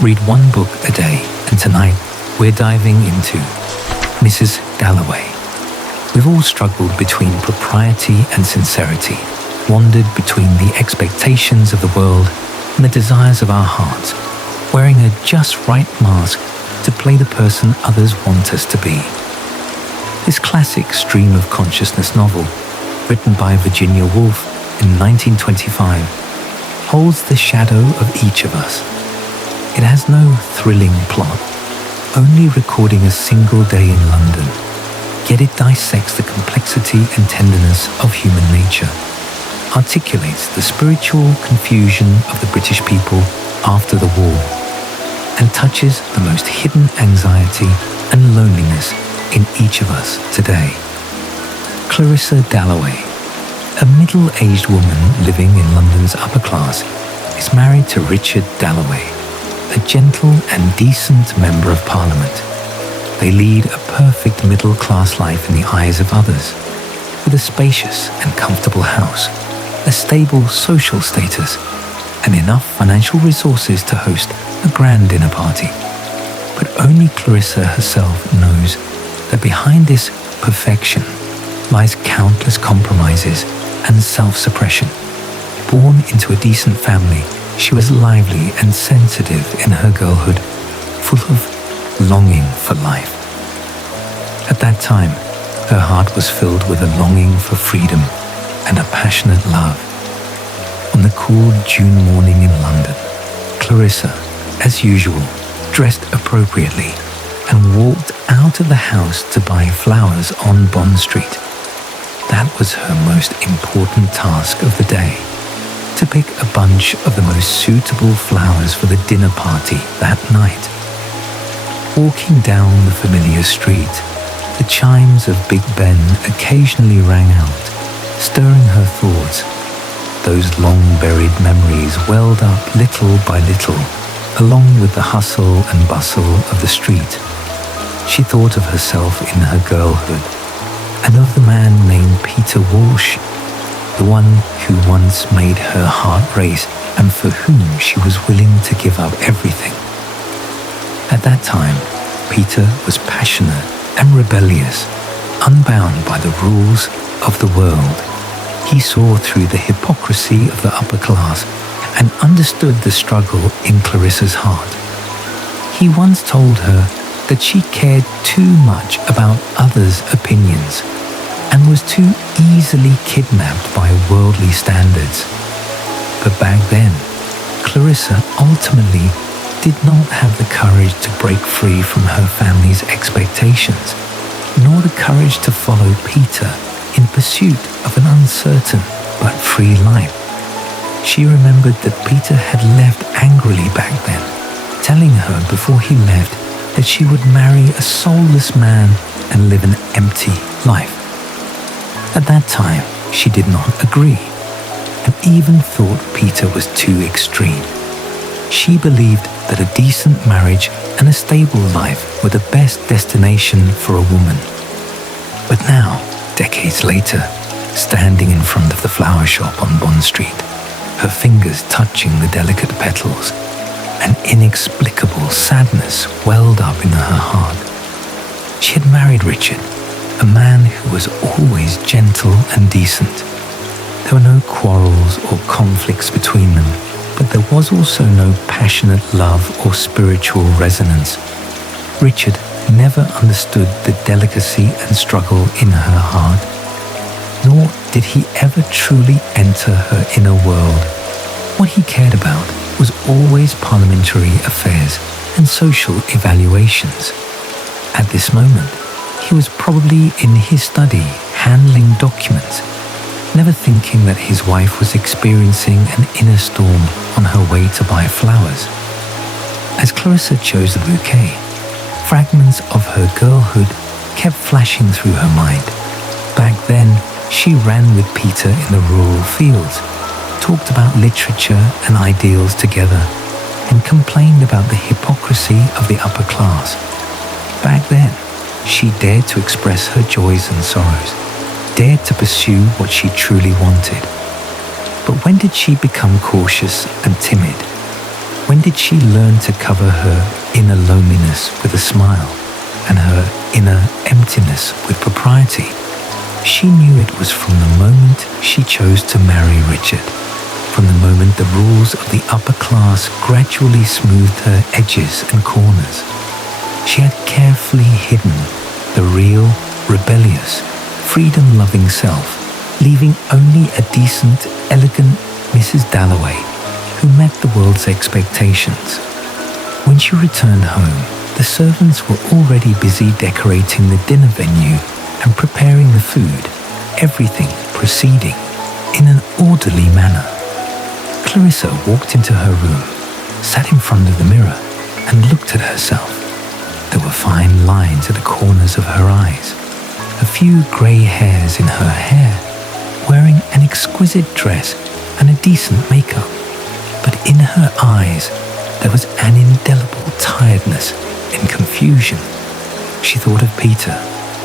read one book a day, and tonight we're diving into Mrs Dalloway. We've all struggled between propriety and sincerity, wandered between the expectations of the world and the desires of our hearts, wearing a just right mask to play the person others want us to be. This classic stream of consciousness novel, written by Virginia Woolf in 1925, holds the shadow of each of us. It has no thrilling plot, only recording a single day in London, yet it dissects the complexity and tenderness of human nature, articulates the spiritual confusion of the British people after the war, and touches the most hidden anxiety and loneliness in each of us today. Clarissa Dalloway, a middle-aged woman living in London's upper class, is married to Richard Dalloway, a gentle and decent member of Parliament. They lead a perfect middle-class life in the eyes of others, with a spacious and comfortable house, a stable social status, and enough financial resources to host a grand dinner party. But only Clarissa herself knows that behind this perfection lies countless compromises and self-suppression. Born into a decent family, she was lively and sensitive in her girlhood, full of longing for life. At that time, her heart was filled with a longing for freedom and a passionate love. On the cool June morning in London, Clarissa, as usual, dressed appropriately and walked out of the house to buy flowers on Bond Street. That was her most important task of the day, to pick a bunch of the most suitable flowers for the dinner party that night. Walking down the familiar street, the chimes of Big Ben occasionally rang out, stirring her thoughts. Those long-buried memories welled up little by little, along with the hustle and bustle of the street. She thought of herself in her girlhood, and of the man named Peter Walsh, the one who once made her heart race and for whom she was willing to give up everything. At that time, Peter was passionate and rebellious, unbound by the rules of the world. He saw through the hypocrisy of the upper class and understood the struggle in Clarissa's heart. He once told her that she cared too much about others' opinions and was too easily kidnapped by worldly standards. But back then, Clarissa ultimately did not have the courage to break free from her family's expectations, nor the courage to follow Peter in pursuit of an uncertain but free life. She remembered that Peter had left angrily back then, telling her before he left that she would marry a soulless man and live an empty life. At that time, she did not agree, and even thought Peter was too extreme. She believed that a decent marriage and a stable life were the best destination for a woman. But now, decades later, standing in front of the flower shop on Bond Street, her fingers touching the delicate petals, an inexplicable sadness welled up in her heart. She had married Richard, a man who was always gentle and decent. There were no quarrels or conflicts between them, but there was also no passionate love or spiritual resonance. Richard never understood the delicacy and struggle in her heart, nor did he ever truly enter her inner world. What he cared about was always parliamentary affairs and social evaluations. At this moment, he was probably in his study handling documents, never thinking that his wife was experiencing an inner storm on her way to buy flowers. As Clarissa chose the bouquet, fragments of her girlhood kept flashing through her mind. Back then, she ran with Peter in the rural fields, talked about literature and ideals together, and complained about the hypocrisy of the upper class. Back then, she dared to express her joys and sorrows, dared to pursue what she truly wanted. But when did she become cautious and timid? When did she learn to cover her inner loneliness with a smile and her inner emptiness with propriety? She knew it was from the moment she chose to marry Richard, from the moment the rules of the upper class gradually smoothed her edges and corners. She had carefully hidden the real, rebellious, freedom-loving self, leaving only a decent, elegant Mrs Dalloway, who met the world's expectations. When she returned home, the servants were already busy decorating the dinner venue and preparing the food, everything proceeding in an orderly manner. Clarissa walked into her room, sat in front of the mirror, and looked at herself. There were fine lines at the corners of her eyes, a few grey hairs in her hair, wearing an exquisite dress and a decent makeup. But in her eyes, there was an indelible tiredness and confusion. She thought of Peter,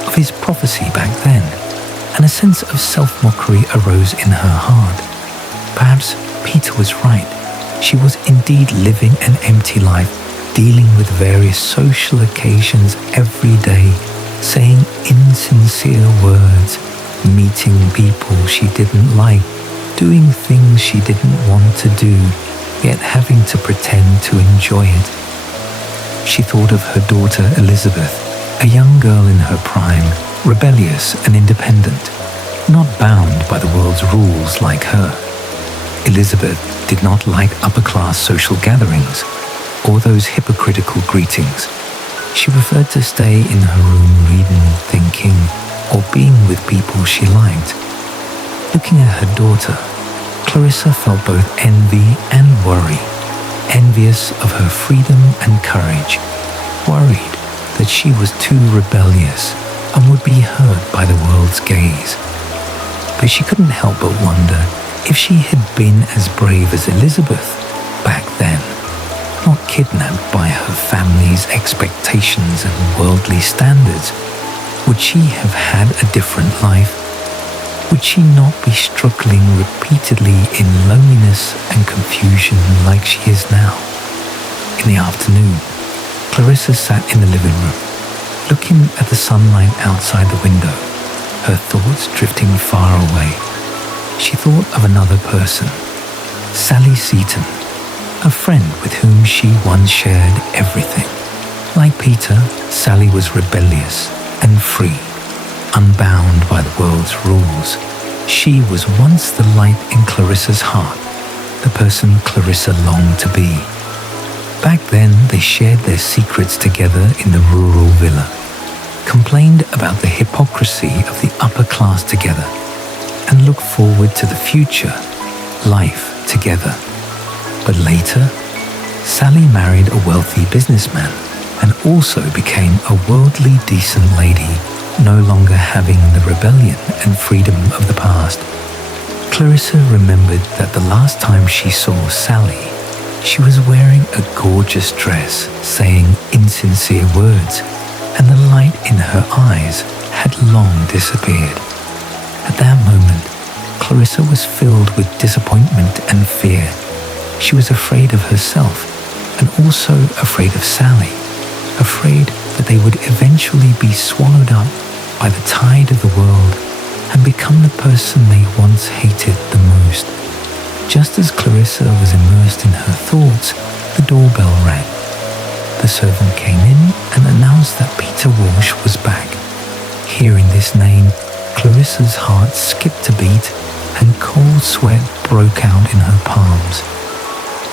of his prophecy back then, and a sense of self-mockery arose in her heart. Perhaps Peter was right. She was indeed living an empty life, dealing with various social occasions every day, saying insincere words, meeting people she didn't like, doing things she didn't want to do, yet having to pretend to enjoy it. She thought of her daughter Elizabeth, a young girl in her prime, rebellious and independent, not bound by the world's rules like her. Elizabeth did not like upper-class social gatherings or those hypocritical greetings. She preferred to stay in her room reading, thinking, or being with people she liked. Looking at her daughter, Clarissa felt both envy and worry, envious of her freedom and courage, worried that she was too rebellious and would be hurt by the world's gaze. But she couldn't help but wonder if she had been as brave as Elizabeth back then, not kidnapped by her family's expectations and worldly standards, would she have had a different life? Would she not be struggling repeatedly in loneliness and confusion like she is now? In the afternoon, Clarissa sat in the living room, looking at the sunlight outside the window, her thoughts drifting far away. She thought of another person, Sally Seaton, a friend with whom she once shared everything. Like Peter, Sally was rebellious and free, unbound by the world's rules. She was once the light in Clarissa's heart, the person Clarissa longed to be. Back then, they shared their secrets together in the rural villa, complained about the hypocrisy of the upper class together, and looked forward to the future, life together. But later, Sally married a wealthy businessman and also became a worldly decent lady, no longer having the rebellion and freedom of the past. Clarissa remembered that the last time she saw Sally, she was wearing a gorgeous dress, saying insincere words, and the light in her eyes had long disappeared. At that moment, Clarissa was filled with disappointment and fear. She was afraid of herself and also afraid of Sally, afraid that they would eventually be swallowed up by the tide of the world and become the person they once hated the most. Just as Clarissa was immersed in her thoughts, the doorbell rang. The servant came in and announced that Peter Walsh was back. Hearing this name, Clarissa's heart skipped a beat and cold sweat broke out in her palms.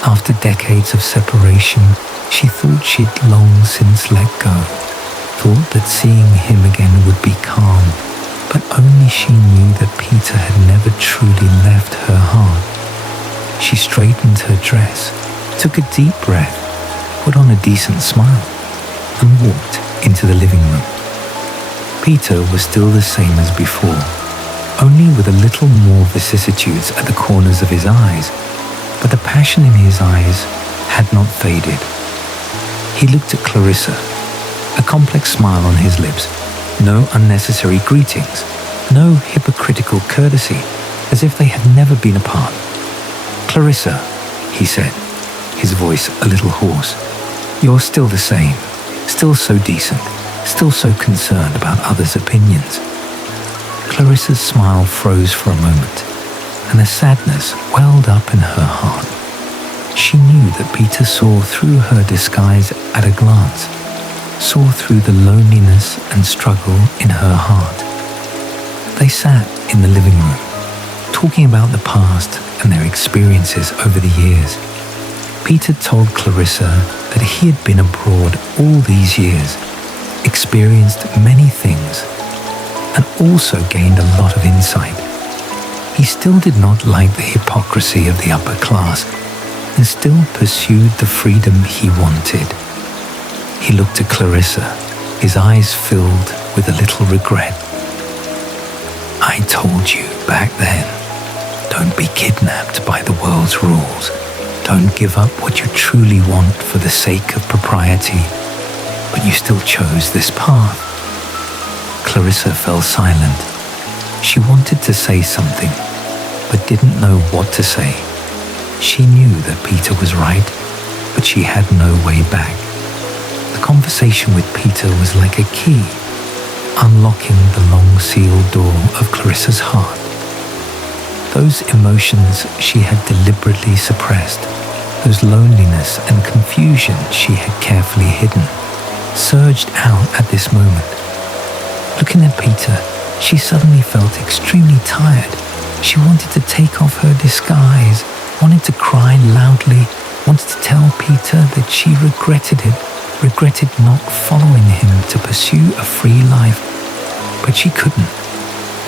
After decades of separation, she thought she'd long since let go, thought that seeing him again would be calm, but only she knew that Peter had never truly left her heart. She straightened her dress, took a deep breath, put on a decent smile, and walked into the living room. Peter was still the same as before, only with a little more vicissitudes at the corners of his eyes, but the passion in his eyes had not faded. He looked at Clarissa, a complex smile on his lips, no unnecessary greetings, no hypocritical courtesy, as if they had never been apart. "Clarissa," he said, his voice a little hoarse. "You're still the same, still so decent, still so concerned about others' opinions." Clarissa's smile froze for a moment, and a sadness welled up in her heart. She knew that Peter saw through her disguise at a glance, saw through the loneliness and struggle in her heart. They sat in the living room, talking about the past and their experiences over the years. Peter told Clarissa that he had been abroad all these years, experienced many things, and also gained a lot of insight. He still did not like the hypocrisy of the upper class and still pursued the freedom he wanted. He looked at Clarissa, his eyes filled with a little regret. "I told you back then, don't be kidnapped by the world's rules. Don't give up what you truly want for the sake of propriety. But you still chose this path." Clarissa fell silent. She wanted to say something, but didn't know what to say. She knew that Peter was right, but she had no way back. The conversation with Peter was like a key, unlocking the long sealed door of Clarissa's heart. Those emotions she had deliberately suppressed, those loneliness and confusion she had carefully hidden, surged out at this moment. Looking at Peter, she suddenly felt extremely tired. She wanted to take off her disguise, wanted to cry loudly, wanted to tell Peter that she regretted it, regretted not following him to pursue a free life. But she couldn't.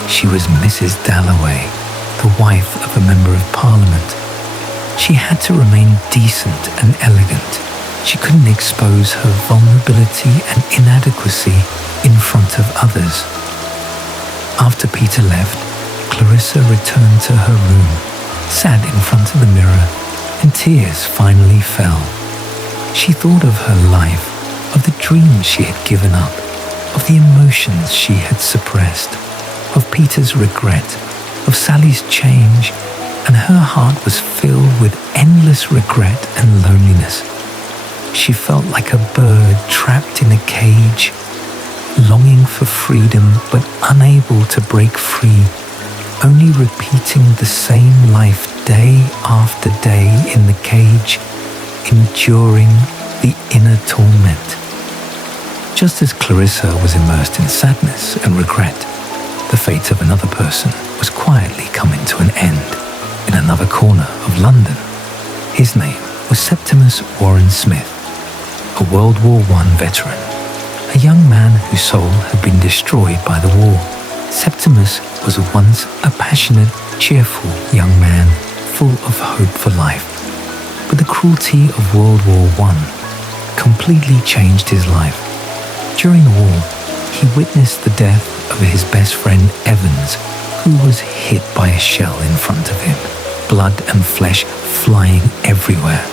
She was Mrs Dalloway, the wife of a member of Parliament. She had to remain decent and elegant. She couldn't expose her vulnerability and inadequacy in front of others. After Peter left, Clarissa returned to her room, sat in front of the mirror, and tears finally fell. She thought of her life, of the dreams she had given up, of the emotions she had suppressed, of Peter's regret, of Sally's change, and her heart was filled with endless regret and loneliness. She felt like a bird trapped in a cage, longing for freedom but unable to break free, only repeating the same life day after day in the cage, enduring the inner torment. Just as Clarissa was immersed in sadness and regret, the fate of another person was quietly coming to an end in another corner of London. His name was Septimus Warren Smith, a World War I veteran, a young man whose soul had been destroyed by the war. Septimus was once a passionate, cheerful young man, full of hope for life. But the cruelty of World War I completely changed his life. During the war, he witnessed the death of his best friend Evans, who was hit by a shell in front of him, blood and flesh flying everywhere.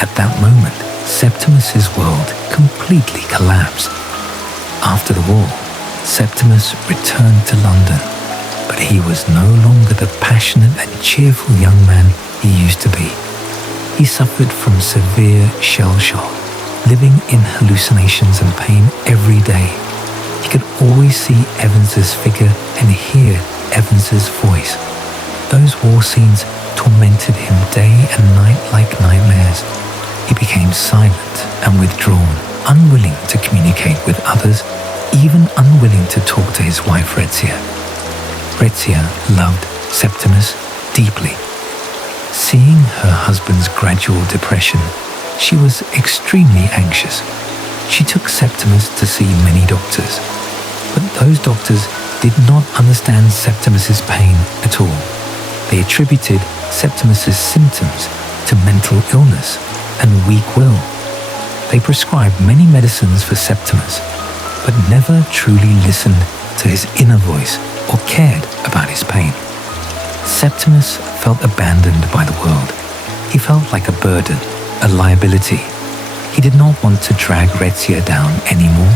At that moment, Septimus's world completely collapsed. After the war, Septimus returned to London, but he was no longer the passionate and cheerful young man he used to be. He suffered from severe shell shock, living in hallucinations and pain every day. He could always see Evans's figure and hear Evans's voice. Those war scenes tormented him day and night like nightmares. He became silent and withdrawn, unwilling to communicate with others, even unwilling to talk to his wife Rezia. Rezia loved Septimus deeply. Seeing her husband's gradual depression, she was extremely anxious. She took Septimus to see many doctors, but those doctors did not understand Septimus's pain at all. They attributed Septimus's symptoms to mental illness and weak will. They prescribed many medicines for Septimus, but never truly listened to his inner voice or cared about his pain. Septimus felt abandoned by the world. He felt like a burden, a liability. He did not want to drag Rezia down anymore,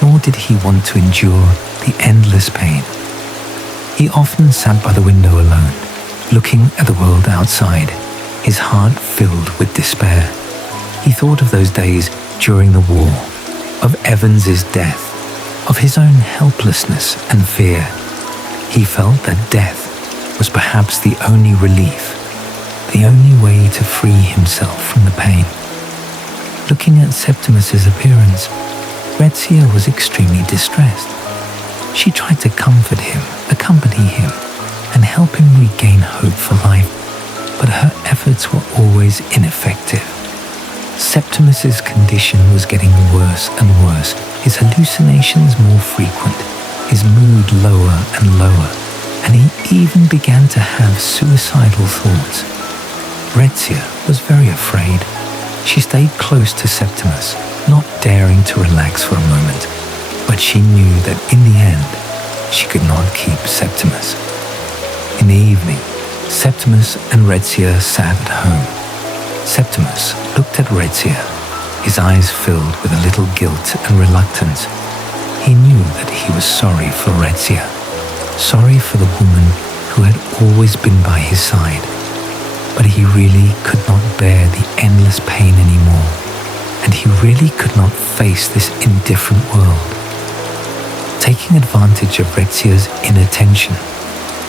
nor did he want to endure the endless pain. He often sat by the window alone, looking at the world outside, his heart filled with despair. He thought of those days during the war, of Evans's death, of his own helplessness and fear. He felt that death was perhaps the only relief, the only way to free himself from the pain. Looking at Septimus's appearance, Redzia was extremely distressed. She tried to comfort him, accompany him, and help him regain hope for life, but her efforts were always ineffective. Septimus's condition was getting worse and worse, his hallucinations more frequent, his mood lower and lower, and he even began to have suicidal thoughts. Redzia was very afraid. She stayed close to Septimus, not daring to relax for a moment, but she knew that in the end, she could not keep Septimus. In the evening, Septimus and Redzia sat at home. Septimus looked at Redzia, his eyes filled with a little guilt and reluctance. He knew that he was sorry for Redzia, sorry for the woman who had always been by his side, but he really could not bear the endless pain anymore, and he really could not face this indifferent world. Taking advantage of Redzia's inattention,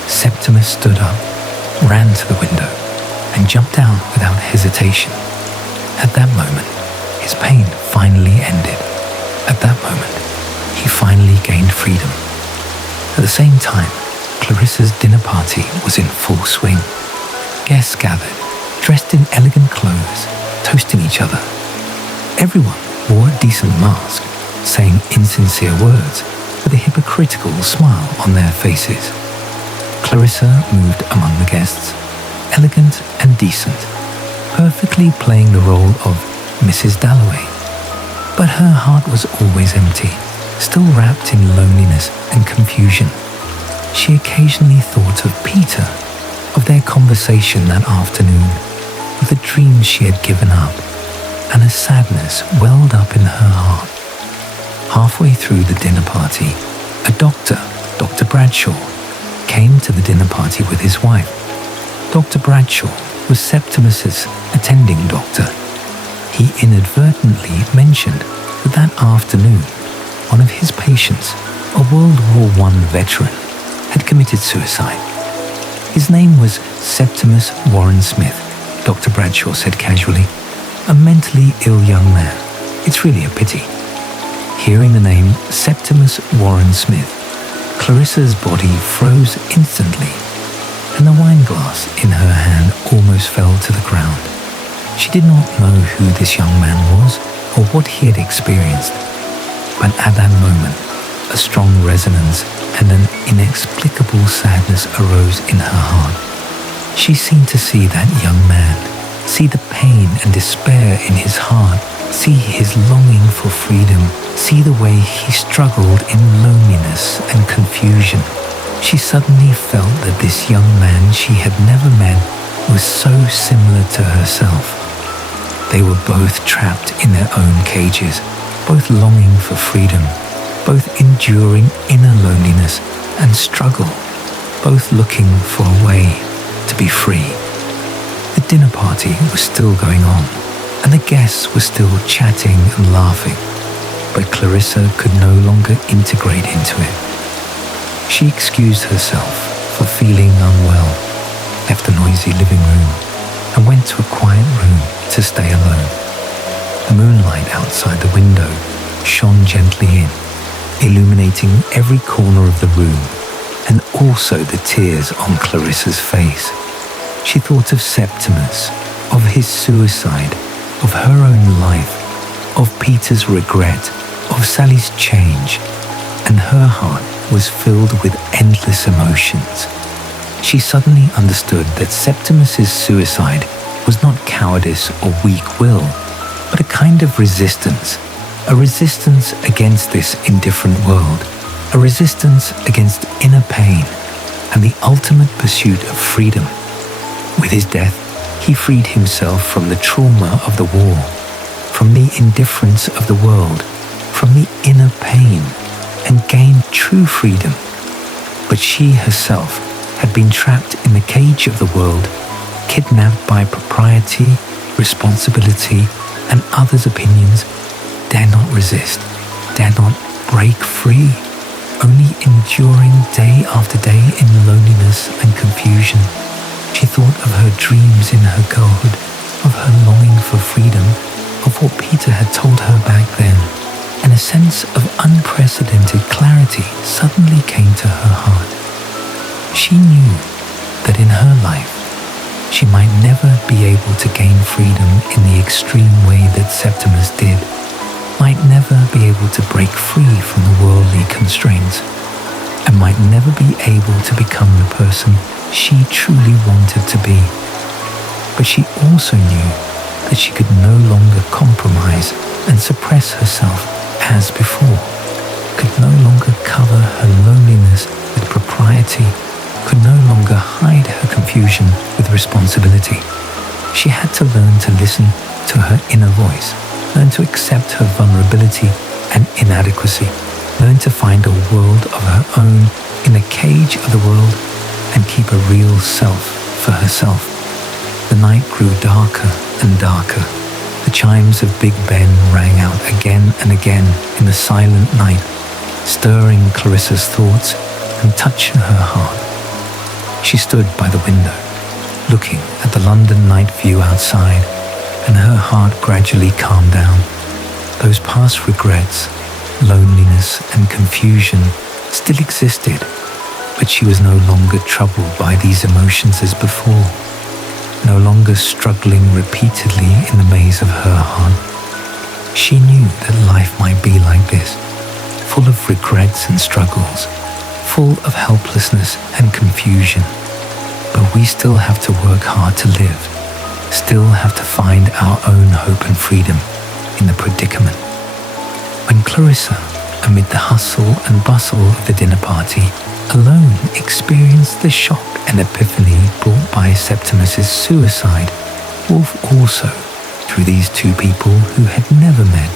Septimus stood up, ran to the window, and jumped out without hesitation. At that moment, his pain finally ended. At that moment, he finally gained freedom. At the same time, Clarissa's dinner party was in full swing. Guests gathered, dressed in elegant clothes, toasting each other. Everyone wore a decent mask, saying insincere words with a hypocritical smile on their faces. Clarissa moved among the guests, elegant and decent, perfectly playing the role of Mrs Dalloway. But her heart was always empty, still wrapped in loneliness and confusion. She occasionally thought of Peter, of their conversation that afternoon, of the dreams she had given up, and a sadness welled up in her heart. Halfway through the dinner party, a doctor, Dr. Bradshaw, came to the dinner party with his wife. Dr. Bradshaw was Septimus's attending doctor. He inadvertently mentioned that afternoon, one of his patients, a World War I veteran, had committed suicide. His name was Septimus Warren Smith, Dr. Bradshaw said casually. A mentally ill young man. It's really a pity. Hearing the name Septimus Warren Smith, Clarissa's body froze instantly, and the wine glass in her hand almost fell to the ground. She did not know who this young man was or what he had experienced, but at that moment, a strong resonance and an inexplicable sadness arose in her heart. She seemed to see that young man, see the pain and despair in his heart, see his longing for freedom, see the way he struggled in loneliness and confusion. She suddenly felt that this young man she had never met was so similar to herself. They were both trapped in their own cages, both longing for freedom, both enduring inner loneliness and struggle, both looking for a way to be free. The dinner party was still going on, and the guests were still chatting and laughing, but Clarissa could no longer integrate into it. She excused herself for feeling unwell, left the noisy living room, and went to a quiet room to stay alone. The moonlight outside the window shone gently in, illuminating every corner of the room, and also the tears on Clarissa's face. She thought of Septimus, of his suicide, of her own life, of Peter's regret, of Sally's change, and her heart was filled with endless emotions. She suddenly understood that Septimus's suicide was not cowardice or weak will, but a kind of resistance, a resistance against this indifferent world, a resistance against inner pain, and the ultimate pursuit of freedom. With his death, he freed himself from the trauma of the war, from the indifference of the world, from the inner pain, and gained true freedom. But she herself had been trapped in the cage of the world, kidnapped by propriety, responsibility, and others' opinions, dare not resist, dare not break free, only enduring day after day in loneliness and confusion. She thought of her dreams in her girlhood, of her longing for freedom, of what Peter had told her back then, and a sense of unprecedented clarity suddenly came to her heart. She knew that in her life, she might never be able to gain freedom in the extreme way that Septimus did, might never be able to break free from the worldly constraints, and might never be able to become the person she truly wanted to be. But she also knew that she could no longer compromise and suppress herself as before, could no longer cover her loneliness with propriety, could no longer hide her confusion with responsibility. She had to learn to listen to her inner voice, learn to accept her vulnerability and inadequacy, learn to find a world of her own in the cage of the world, and keep a real self for herself. The night grew darker and darker. The chimes of Big Ben rang out again and again in the silent night, stirring Clarissa's thoughts and touching her heart. She stood by the window, looking at the London night view outside, and her heart gradually calmed down. Those past regrets, loneliness and confusion still existed, but she was no longer troubled by these emotions as before, no longer struggling repeatedly in the maze of her heart. She knew that life might be like this, full of regrets and struggles, full of helplessness and confusion. But we still have to work hard to live, still have to find our own hope and freedom in the predicament. When Clarissa, amid the hustle and bustle of the dinner party, alone experienced the shock and epiphany brought by Septimus's suicide, Woolf also, through these two people who had never met,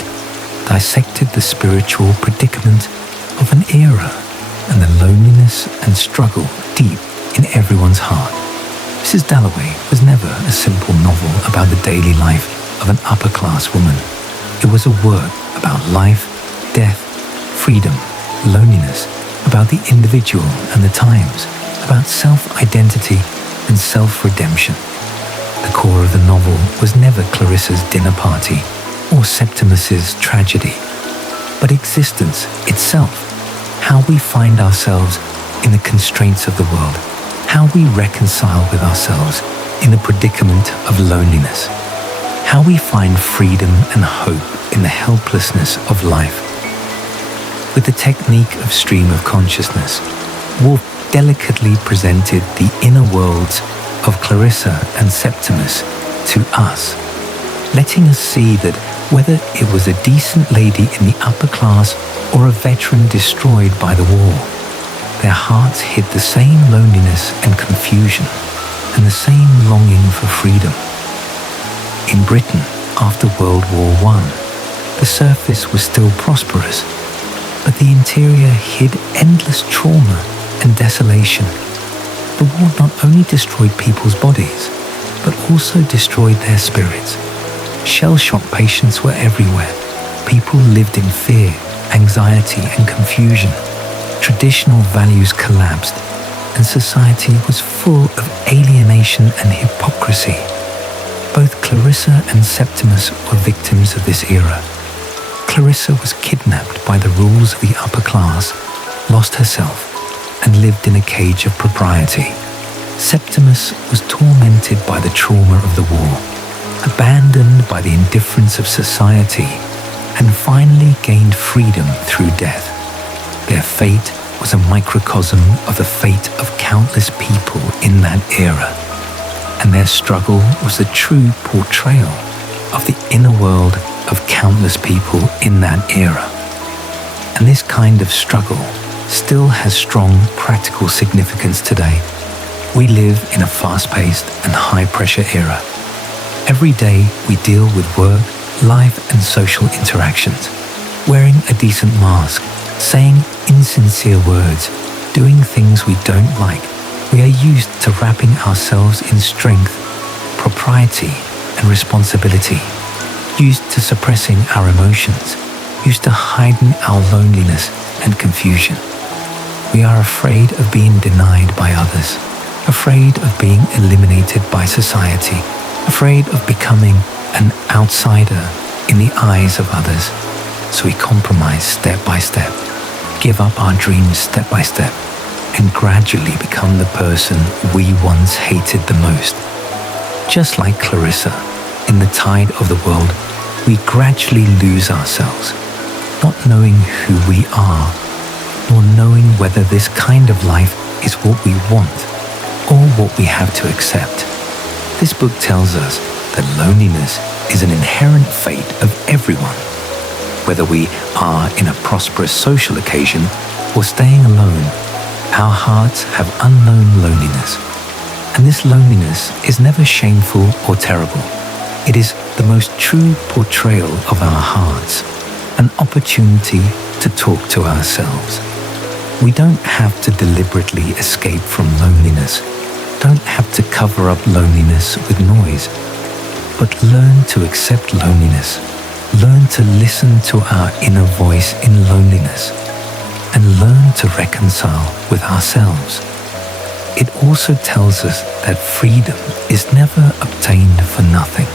dissected the spiritual predicament of an era and the loneliness and struggle deep in everyone's heart. Mrs Dalloway was never a simple novel about the daily life of an upper-class woman. It was a work about life, death, freedom, loneliness, about the individual and the times, about self-identity and self-redemption. The core of the novel was never Clarissa's dinner party or Septimus's tragedy, but existence itself, how we find ourselves in the constraints of the world, how we reconcile with ourselves in the predicament of loneliness, how we find freedom and hope in the helplessness of life. With the technique of stream of consciousness, Woolf delicately presented the inner worlds of Clarissa and Septimus to us, letting us see that whether it was a decent lady in the upper class or a veteran destroyed by the war, their hearts hid the same loneliness and confusion and the same longing for freedom. In Britain, after World War I, the surface was still prosperous, but the interior hid endless trauma and desolation. The war not only destroyed people's bodies, but also destroyed their spirits. Shell-shock patients were everywhere. People lived in fear, anxiety, and confusion. Traditional values collapsed, and society was full of alienation and hypocrisy. Both Clarissa and Septimus were victims of this era. Clarissa was kidnapped by the rules of the upper class, lost herself, and lived in a cage of propriety. Septimus was tormented by the trauma of the war, abandoned by the indifference of society, and finally gained freedom through death. Their fate was a microcosm of the fate of countless people in that era, and their struggle was a true portrayal of the inner world of countless people in that era. And this kind of struggle still has strong practical significance today. We live in a fast-paced and high-pressure era. Every day we deal with work, life and social interactions, wearing a decent mask, saying insincere words, doing things we don't like. We are used to wrapping ourselves in strength propriety and responsibility, used to suppressing our emotions, used to hiding our loneliness and confusion. We are afraid of being denied by others, afraid of being eliminated by society, afraid of becoming an outsider in the eyes of others. So we compromise step by step, give up our dreams step by step, and gradually become the person we once hated the most. Just like Clarissa, in the tide of the world, we gradually lose ourselves, not knowing who we are, nor knowing whether this kind of life is what we want or what we have to accept. This book tells us that loneliness is an inherent fate of everyone. Whether we are in a prosperous social occasion or staying alone, our hearts have unknown loneliness. And this loneliness is never shameful or terrible. It is the most true portrayal of our hearts, an opportunity to talk to ourselves. We don't have to deliberately escape from loneliness, don't have to cover up loneliness with noise, but learn to accept loneliness, learn to listen to our inner voice in loneliness, and learn to reconcile with ourselves. It also tells us that freedom is never obtained for nothing.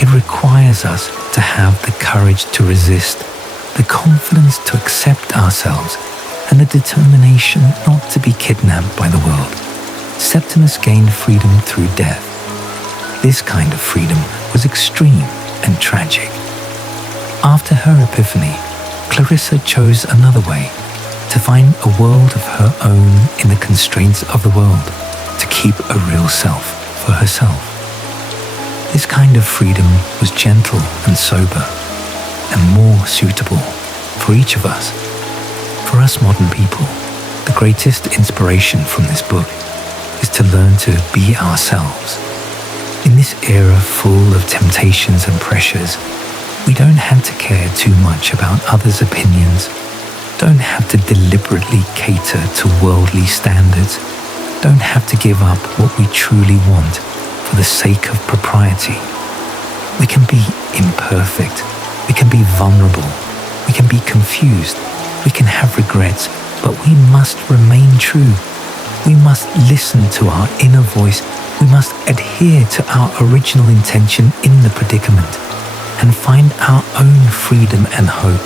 It requires us to have the courage to resist, the confidence to accept ourselves, and the determination not to be kidnapped by the world. Septimus gained freedom through death. This kind of freedom was extreme and tragic. After her epiphany, Clarissa chose another way, to find a world of her own in the constraints of the world, to keep a real self for herself. This kind of freedom was gentle and sober, and more suitable for each of us. For us modern people, the greatest inspiration from this book is to learn to be ourselves. In this era full of temptations and pressures, we don't have to care too much about others' opinions, don't have to deliberately cater to worldly standards, don't have to give up what we truly want for the sake of propriety. We can be imperfect, we can be vulnerable, we can be confused, we can have regrets, but we must remain true. We must listen to our inner voice, we must adhere to our original intention in the predicament, and find our own freedom and hope.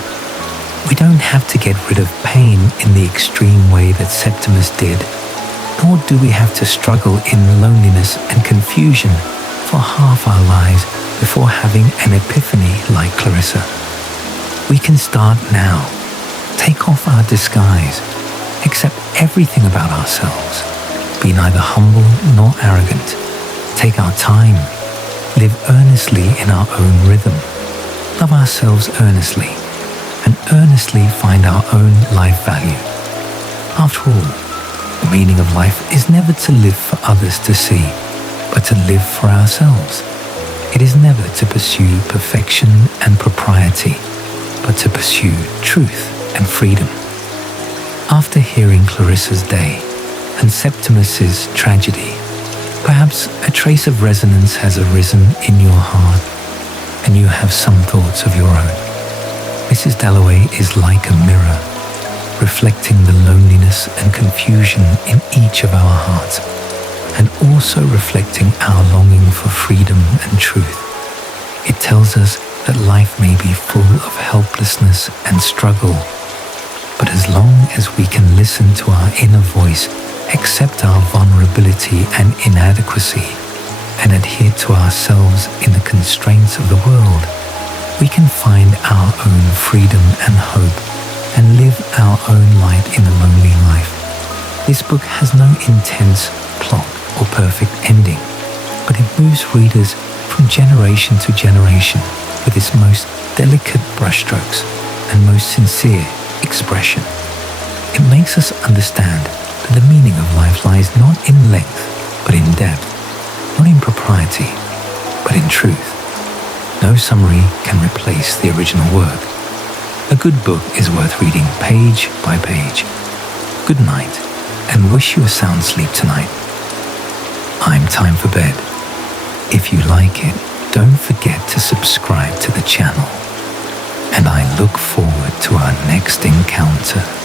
We don't have to get rid of pain in the extreme way that Septimus did, nor do we have to struggle in loneliness and confusion for half our lives before having an epiphany like Clarissa. We can start now, take off our disguise, accept everything about ourselves, be neither humble nor arrogant, take our time, live earnestly in our own rhythm, love ourselves earnestly, and earnestly find our own life value. After all, the meaning of life is never to live for others to see, but to live for ourselves. It is never to pursue perfection and propriety, but to pursue truth and freedom. After hearing Clarissa's day and Septimus's tragedy, perhaps a trace of resonance has arisen in your heart, and you have some thoughts of your own. Mrs Dalloway is like a mirror, reflecting the loneliness and confusion in each of our hearts, and also reflecting our longing for freedom and truth. It tells us that life may be full of helplessness and struggle, but as long as we can listen to our inner voice, accept our vulnerability and inadequacy, and adhere to ourselves in the constraints of the world, we can find our own freedom and hope and live our own light in a lonely life. This book has no intense plot or perfect ending, but it moves readers from generation to generation with its most delicate brushstrokes and most sincere expression. It makes us understand that the meaning of life lies not in length, but in depth, not in propriety, but in truth. No summary can replace the original work. A good book is worth reading page by page. Good night, and wish you a sound sleep tonight. I'm Time for Bed. If you like it, don't forget to subscribe to the channel. And I look forward to our next encounter.